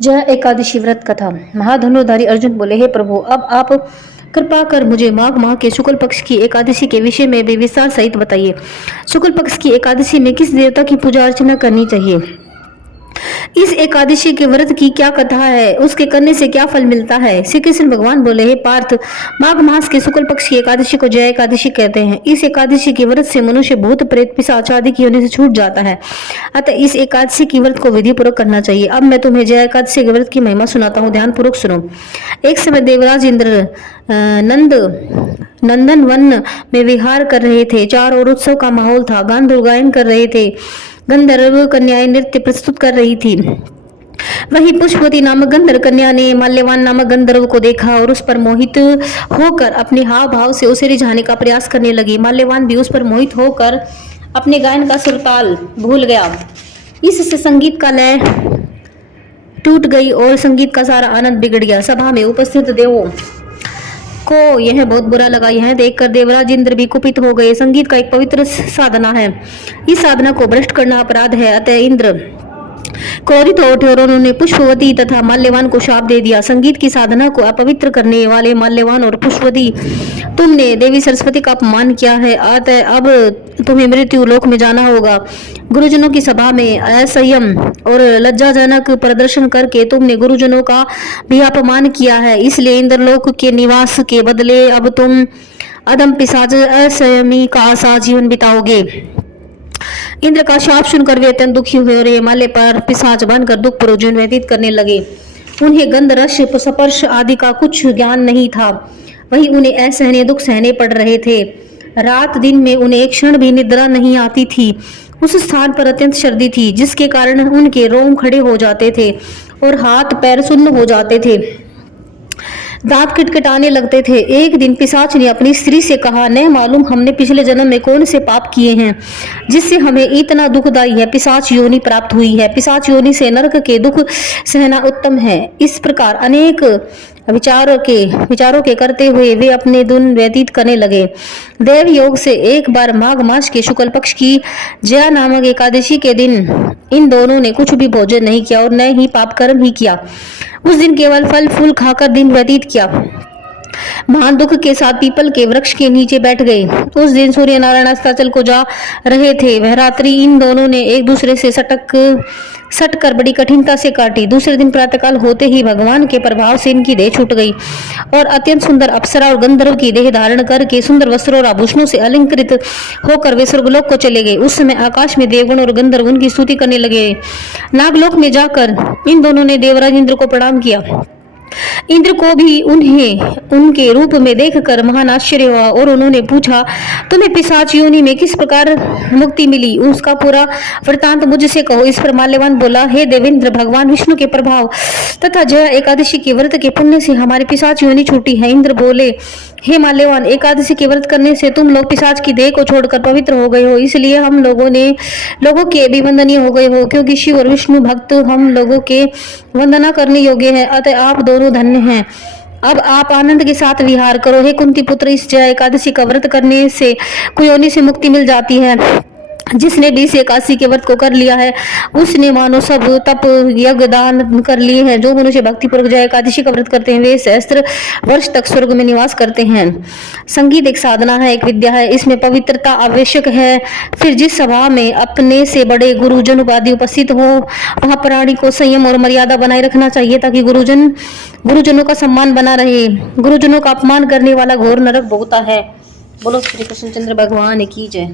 जय एकादशी व्रत कथा। महाधनुर्धारी अर्जुन बोले, हे प्रभु, अब आप कृपा कर मुझे माघ माह के शुक्ल पक्ष की एकादशी के विषय में भी विस्तार सहित बताइए। शुक्ल पक्ष की एकादशी में किस देवता की पूजा अर्चना करनी चाहिए? इस एकादशी के व्रत की क्या कथा है? उसके करने से क्या फल मिलता है? श्री कृष्ण भगवान बोले, हे पार्थ, माघ मास के शुक्ल पक्ष की एकादशी को जय एकादशी कहते हैं। इस एकादशी के व्रत से मनुष्य भूत प्रेत पिशाच आदि की होने से छूट जाता है। अतः इस एकादशी की व्रत को विधि पूर्वक करना चाहिए। अब मैं तुम्हें जय एकादशी के व्रत की महिमा सुनाता हूँ, ध्यान पूर्वक सुनो। एक समय देवराज इंद्र नंदन वन में विहार कर रहे थे। चारों ओर उत्सव का माहौल था। गांधर्व गायन कर रहे थे। गंधर्व कन्याएं नृत्य प्रस्तुत कर रही थी। वही पुष्पवती नामक गंधर्व कन्या ने माल्यवान नामक गंधर्व को देखा और उस पर मोहित होकर अपने हाव भाव से उसे रिझाने का प्रयास करने लगी। माल्यवान भी उस पर मोहित होकर अपने गायन का सुरताल भूल गया। इससे संगीत का लय टूट गई और संगीत का सारा आनंद बिगड़ गया। सभा में उपस्थित देवों को यह बहुत बुरा लगा। यह देखकर देवराज इंद्र भी कुपित हो गए। संगीत का एक पवित्र साधना है। इस साधना को भ्रष्ट करना अपराध है। अतः इंद्र क्रोधित हो उठे और उन्होंने पुष्पवती तथा माल्यवान को शाप दे दिया। संगीत की साधना को अपवित्र करने वाले माल्यवान और पुष्पवती, तुमने देवी सरस्वती का अपमान किया है। अतः अब तुम्हें मृत्यु लोक में जाना होगा। गुरुजनों की सभा में असंयम और लज्जाजनक प्रदर्शन करके तुमने गुरुजनों का भी अपमान किया है। इसलिए इंद्रलोक के निवास के बदले अब तुम अधम पिशाच असंयमी का सा जीवन बिताओगे। इंद्र का शाप सुनकर वे अत्यंत दुखी हुए और हिमालय पर पिशाच बनकर दुख पूर्वक जीवन व्यतीत करने लगे। उन्हें गंध, रस, स्पर्श आदि का कुछ ज्ञान नहीं था। वही उन्हें असहनीय दुख सहने पड़ रहे थे। रात दिन में उन्हें एक क्षण भी निद्रा नहीं आती थी। उस स्थान पर अत्यंत सर्दी थी, जिसके कारण उनके रोम खड़े हो जाते थे और हाथ पैर सुन्न हो जाते थे। दांत किटकिटाने लगते थे। एक दिन पिशाच ने अपनी स्त्री से कहा, न मालूम हमने पिछले जन्म में कौन से पाप किए हैं जिससे हमें इतना दुखदाई है पिशाच योनि प्राप्त हुई है। पिशाच योनि से नरक के दुख सहना उत्तम है। इस प्रकार अनेक विचारों के करते हुए वे अपने दिन व्यतीत करने लगे। देव योग से एक बार माघ मास के शुक्ल पक्ष की जया नामक एकादशी के दिन इन दोनों ने कुछ भी भोजन नहीं किया और न ही पाप कर्म ही किया। उस दिन केवल फल फूल खाकर दिन व्यतीत किया। महान दुख के साथ पीपल के वृक्ष के नीचे बैठ गए। उस दिन सूर्य नारायण अस्ताचल को जा रहे थे। वह रात्रि इन दोनों ने एक दूसरे से सटकर बड़ी कठिनता से काटी। दूसरे दिन प्रातःकाल होते ही भगवान के प्रभाव से इनकी देह छूट गई और अत्यंत सुंदर अप्सरा और गंधर्व की देह धारण करके सुंदर वस्त्रों और आभूषणों से अलंकृत होकर वे स्वर्गलोक को चले गए। उस समय आकाश में देवगण और गंधर्व उनकी स्तुति करने लगे। नागलोक में जाकर इन दोनों ने देवराज इंद्र को प्रणाम किया। इंद्र को भी उन्हें उनके रूप में देखकर महान आश्चर्य हुआ और उन्होंने पूछा, तुम्हें पिशाच योनि में किस प्रकार मुक्ति मिली? उसका पूरा वृतांत मुझसे कहो। इस पर माल्यवान बोला, हे देवेंद्र, भगवान विष्णु के प्रभाव तथा जय एकादशी के व्रत के पुण्य से हमारी पिशाच योनि छूटी है। इंद्र बोले, हे माल्यवान, एकादशी के व्रत करने से तुम लोग पिशाच की देह को छोड़कर पवित्र हो गए हो। इसलिए हम लोगों के भी वंदनीय हो गए हो, क्योंकि शिव और विष्णु भक्त हम लोगों के वंदना करने योग्य है। अतः आप दोनों धन्य हैं। अब आप आनंद के साथ विहार करो। हे कुंती पुत्र, इस जय एकादशी का व्रत करने से कुयोनि से मुक्ति मिल जाती है। जिसने भी इस एकादशी के व्रत को कर लिया है उसने मानो सब तप यज्ञ दान कर लिए हैं। जो मनुष्य भक्तिपूर्वक जय एकादशी का व्रत करते हैं वे सहस्त्र वर्ष तक स्वर्ग में निवास करते हैं। संगीत एक साधना है, एक विद्या है। इसमें पवित्रता आवश्यक है। फिर जिस सभा में अपने से बड़े गुरुजन उपाधि उपस्थित हो वहां प्राणी को संयम और मर्यादा बनाए रखना चाहिए, ताकि गुरुजनों का सम्मान बना रहे। गुरुजनों का अपमान करने वाला घोर नरक भोगता है। बोलो श्री कृष्णचंद्र भगवान की जय।